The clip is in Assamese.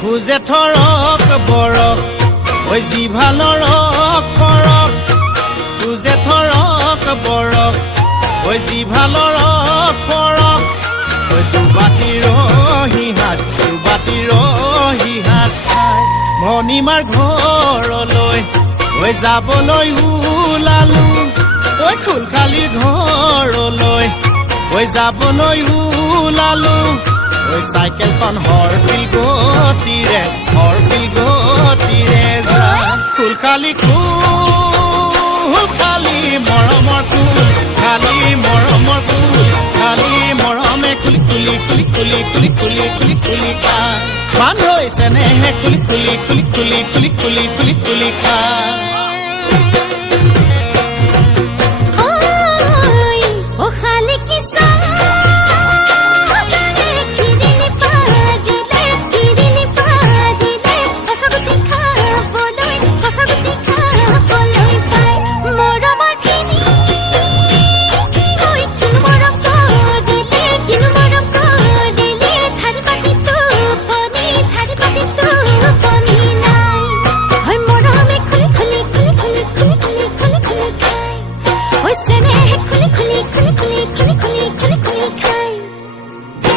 খুজে থৰক বৰক ঐ জিভা লৰক ফৰক খুজে থৰক বৰক ঐ জিভা লৰক ফৰক ঐ দুবাটিৰ সিহাজ খাই মণিমাৰ ঘৰলৈ ঐ যাবলৈ ওলালো ঐ খুলখালীৰ ঘৰলৈ ঐ যাবলৈ ওলালো ঐ চাইকেলখন হৰপিল গতিৰে যায় খুলখালী মৰমৰ কুল খালী মৰমৰ কুল খালী মৰমে খুলি কা মান হৈছে নেহে খুলি কা